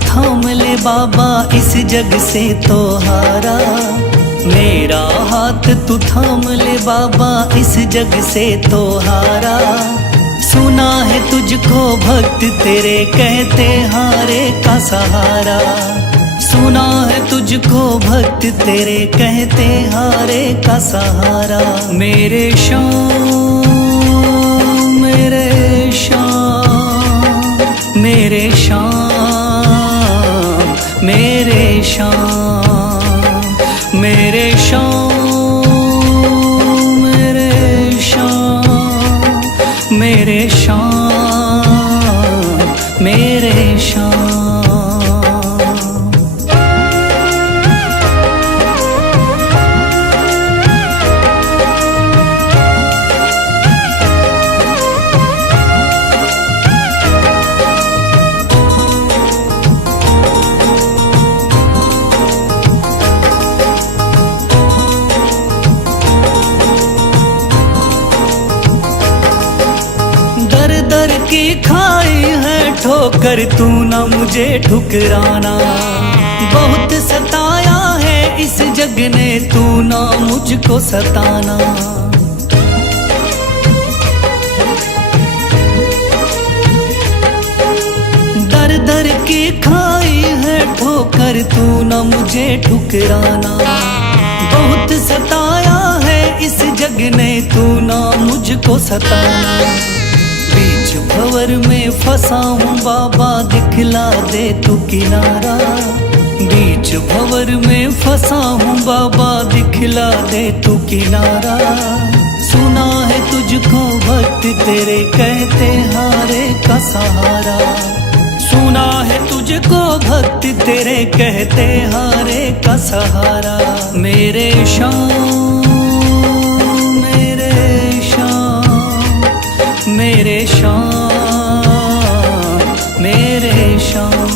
थाम ले बाबा इस जग से तो हारा। मेरा हाथ तू थाम ले बाबा इस जग से तो हारा। सुना है तुझको भक्त तेरे कहते हारे का सहारा। सुना है तुझको भक्त तेरे कहते हारे का सहारा। मेरे श्याम मेरे श्याम मेरे श्याम मेरे श्याम मेरे श्याम मेरे श्याम मेरे श्याम मेरे श्याम। दर की खाई है ठोकर तू ना मुझे ठुकराना। बहुत सताया है इस जग ने तू ना मुझको सताना। दर दर की खाई है ठोकर तू ना मुझे ठुकराना। बहुत सताया है इस जग ने तू ना मुझको सताना। बीच भंवर में फंसा हूँ बाबा दिखला दे तू किनारा। बीच भंवर में फंसा हूँ बाबा दिखला दे तू किनारा। सुना है तुझको भक्त तेरे कहते हारे का सहारा। सुना है तुझको भक्त तेरे कहते हारे का सहारा। मेरे श्याम मेरे श्याम मेरे श्याम मेरे श्याम।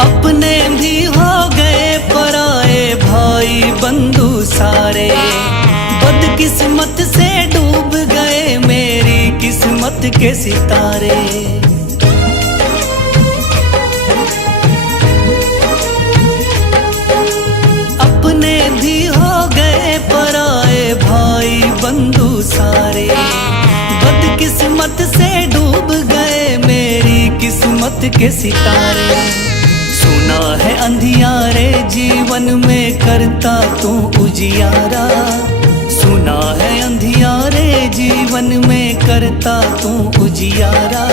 अपने भी हो गए पराए भाई बंधु सारे। बदकिस्मत से डूब गए मेरी किस्मत के सितारे। अपने भी हो गए पराए भाई बंधु सारे। बदकिस्मत से डूब गए मेरी किस्मत के सितारे। सुना है अंधियारे जीवन में करता तू उजियारा। सुना है अंधियारे जीवन में करता तू उजियारा।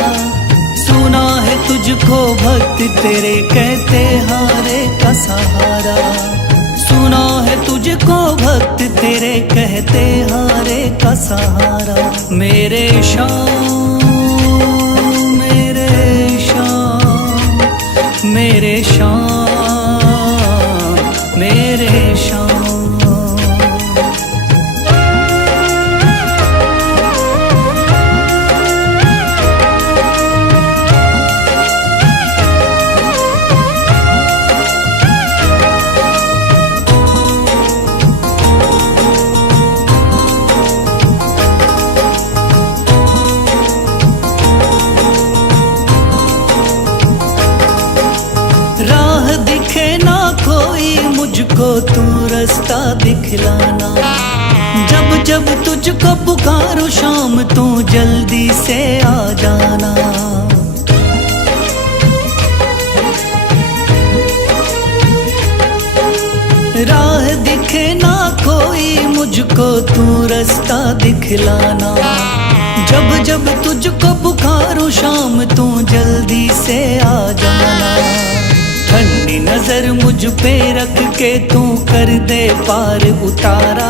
सुना है तुझको भक्त तेरे कहते हारे का सहारा। सुना है तुझको भक्त तेरे कहते हारे का सहारा। मेरे श्याम मेरे श्याम मेरे श्याम मेरे श्याम। मुझको तू रास्ता दिखलाना। जब जब तुझको पुकारूं शाम तू जल्दी से आ जाना। राह दिखे ना कोई मुझको तू रास्ता दिखलाना। जब जब तुझको पुकारूं शाम तू जल्दी से आ जाना। ठंडी नजर मुझ पे रख के तू कर दे पार उतारा।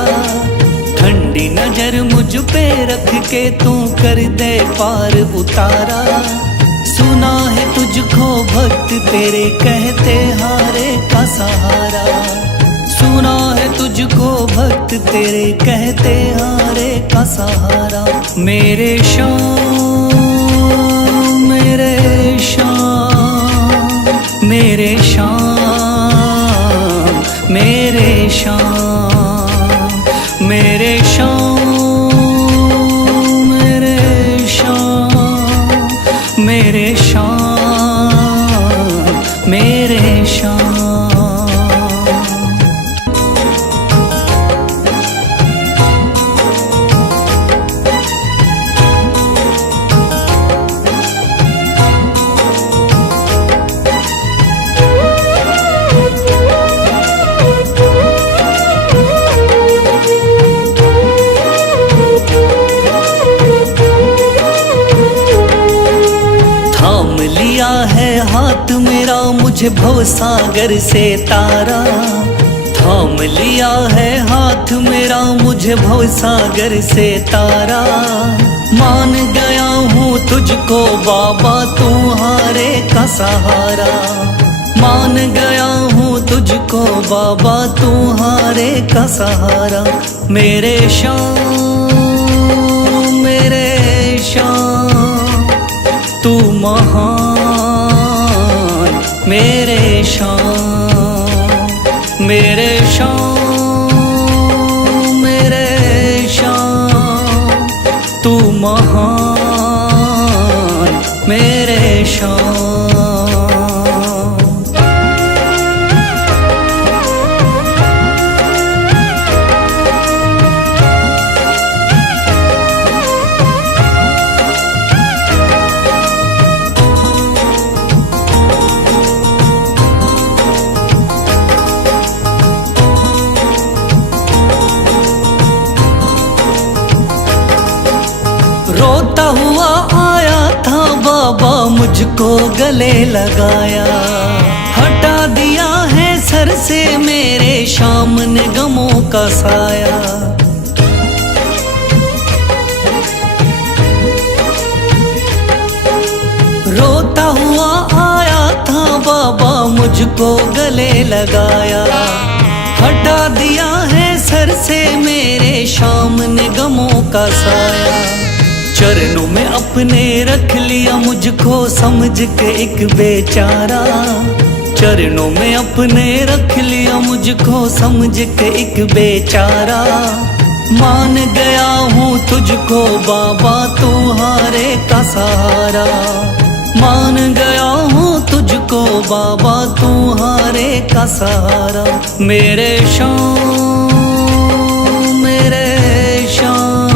ठंडी नजर मुझ पे रख के तू कर दे पार उतारा। सुना है तुझको भक्त तेरे कहते हारे का सहारा। सुना है तुझको भक्त तेरे कहते हारे का सहारा। मेरे श्याम शाम मेरे शाम मेरे शाम मेरे शाम मेरे शाम मेरे शाम मेरे शाम। लिया है हाथ मेरा मुझे भवसागर से तारा, थाम लिया है हाथ मेरा मुझे भवसागर से तारा। मान गया हूँ तुझको बाबा तुम्हारे का सहारा, मान गया हूँ तुझको बाबा तुम्हारे का सहारा। मेरे शाम मेरे शाम तू महान, मेरे शाम मेरे शाम मेरे शाम तू महान, मेरे शाम। रोता हुआ आया था बाबा मुझको गले लगाया, हटा दिया है सर से मेरे शाम ने गमों का साया। रोता हुआ आया था बाबा मुझको गले लगाया, हटा दिया है सर से मेरे शाम ने गमों का साया। चरणों में अपने रख लिया मुझको समझ के एक बेचारा, चरणों में अपने रख लिया मुझको समझ के एक बेचारा। मान गया हूँ तुझको बाबा तुम्हारे का सहारा, मान गया हूँ तुझको बाबा तुम्हारे का सहारा। मेरे शाम मेरे शाम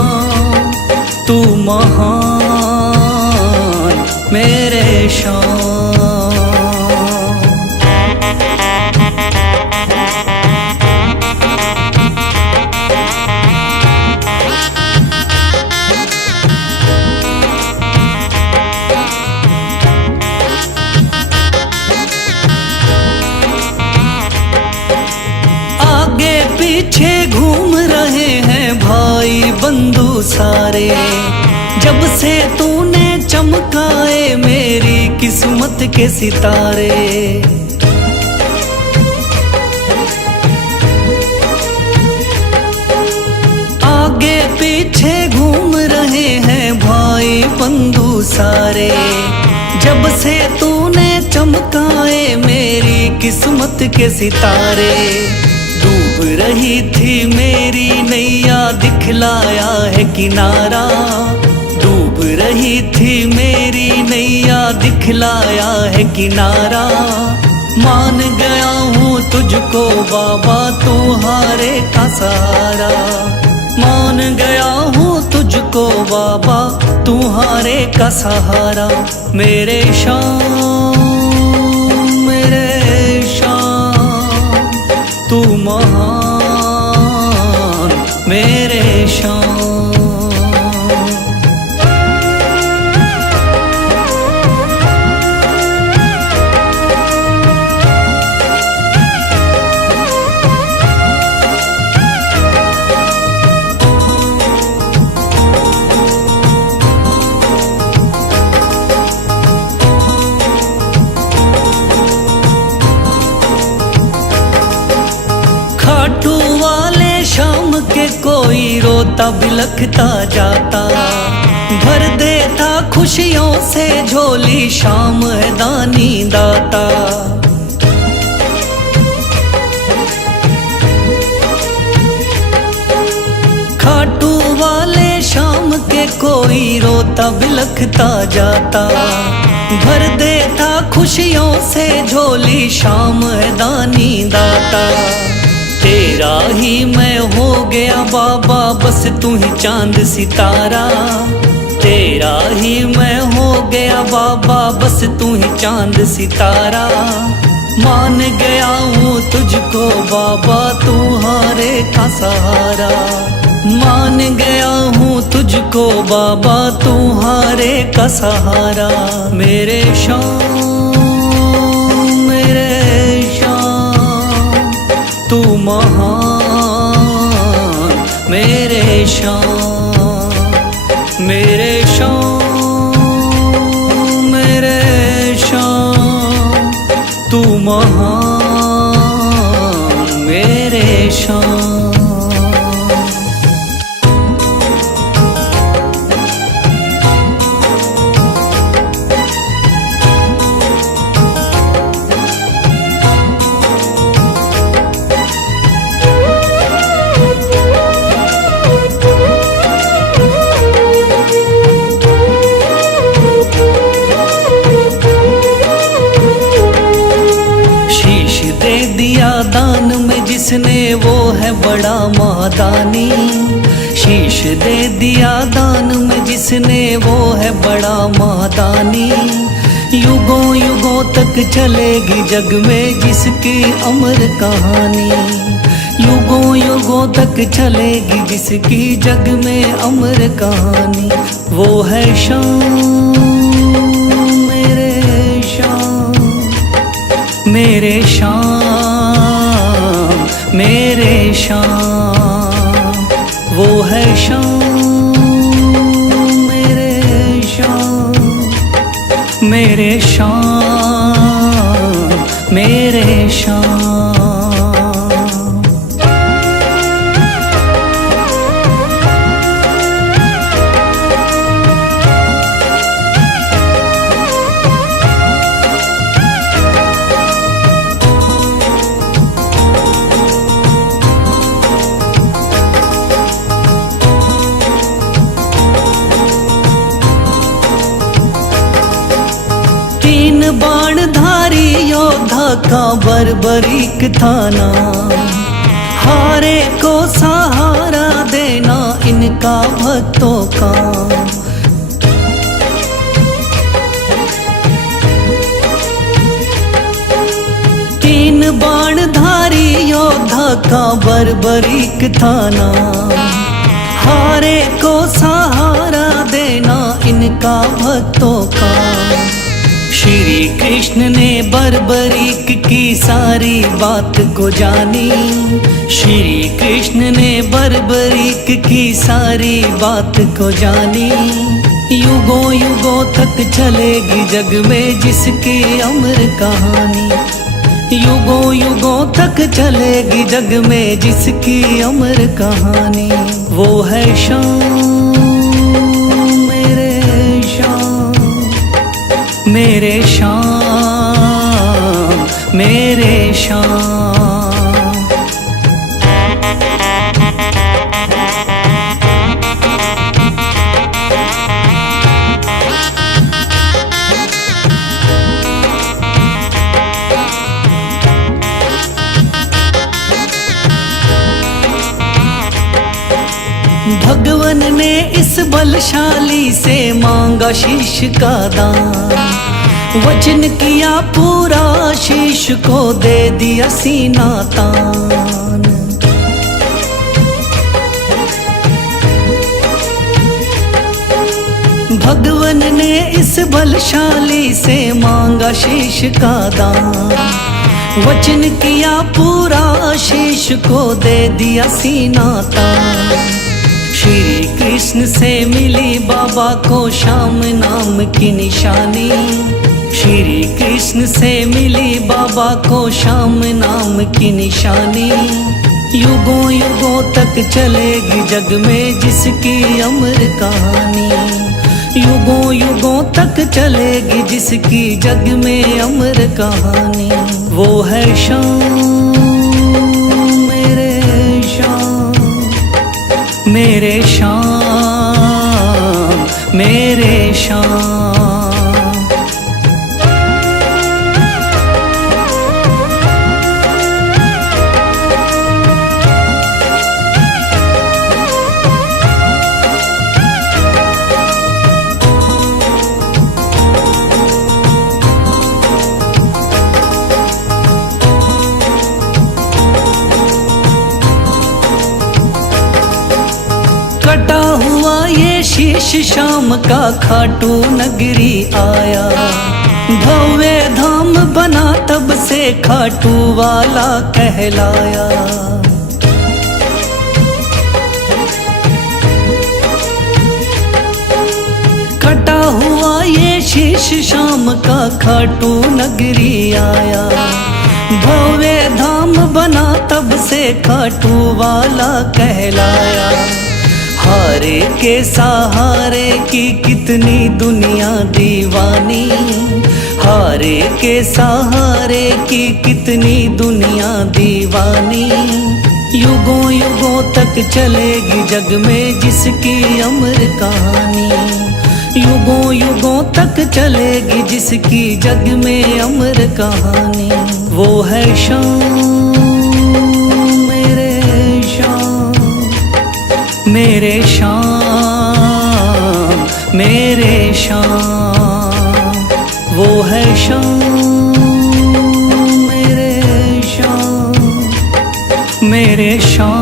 तू महान, मेरे शाम। आगे पीछे घूम रहे हैं भाई बंधु सारे, जब से तूने चमकाए मेरी किस्मत के सितारे। आगे पीछे घूम रहे हैं भाई बंधु सारे, जब से तूने चमकाए मेरी किस्मत के सितारे। डूब रही थी मेरी नैया दिखलाया है किनारा, डूब रही थी मेरी नैया दिखलाया है किनारा। मान गया हूँ तुझको बाबा तुम्हारे का सहारा, मान गया हूँ तुझको बाबा तुम्हारे का सहारा। मेरे शाम मेरे शाम तू महान, मेरे शाम। खाटू वाले शाम के कोई रोता बिलखता जाता, भर देता खुशियों से झोली, शाम है दानी दाता। खाटू वाले शाम के कोई रोता बिलखता जाता। भर देता खुशियों से झोली, शाम है दानी दाता। तेरा ही मैं हो गया बाबा, बस तू ही चांद सितारा। तेरा ही मैं हो गया बाबा, बस तू ही चांद सितारा। मान गया हूँ तुझको बाबा, तू हारे का सहारा। मान गया हूँ तुझको बाबा, तू हारे का सहारा। मेरे शाम मेरे शाम तू महान, मेरे शाम मेरे शाम मेरे शाम तू महान, मेरे शाम। दान में जिसने वो है बड़ा मादानी। शीश दे दिया दान में जिसने वो है बड़ा मादानी। युगों युगों तक चलेगी जग में जिसकी अमर कहानी। युगों युगों तक चलेगी जिसकी जग में अमर कहानी। वो है शाम मेरे शाम मेरे शाम मेरे शाम। वो है शाम मेरे शाम मेरे शाम मेरे शाम। बाणधारी योद्धा का बर्बरीक थाना। हारे को सहारा देना इनका भक्तों का। तीन बाणधारी योद्धा का बर्बरीक थाना। हारे को सहारा देना इनका भक्तों का। श्री कृष्ण ने बर्बरीक की सारी बात को जानी। श्री कृष्ण ने बर्बरीक की सारी बात को जानी। युगों युगों तक चलेगी जग में जिसकी अमर कहानी। युगों युगों तक चलेगी जग में जिसकी अमर कहानी। वो है शाम मेरे शाम मेरे शाम मेरे शाम। भगवन ने इस बलशाली से मांगा शीश का दान। वचन किया पूरा शीश को दे दिया सीना तान। भगवन ने इस बलशाली से मांगा शीश का दान। वचन किया पूरा शीश को दे दिया सीना तान। श्री कृष्ण से मिली बाबा को श्याम नाम की निशानी। श्री कृष्ण से मिली बाबा को श्याम नाम की निशानी। युगों युगों तक चलेगी जग में जिसकी अमर कहानी। युगों युगों तक चलेगी जिसकी जग में अमर कहानी, वो है शाम मेरे शाम, मेरे शाम, मेरे शाम। कटा हुआ ये शीश शाम का खाटू नगरी आया, भव्य धाम बना तब से खाटू वाला कहलाया। कटा हुआ ये शीश शाम का खाटू नगरी आया, भव्य धाम बना तब से खाटू वाला कहलाया। हारे के सहारे की कितनी दुनिया दीवानी, हारे के सहारे की कितनी दुनिया दीवानी। युगों युगों तक चलेगी जग में जिसकी अमर कहानी, युगों युगों तक चलेगी जिसकी जग में अमर कहानी, वो है शाम मेरे शाम, मेरे शाम, मेरे शाम। वो है शाम मेरे शाम, मेरे शाम।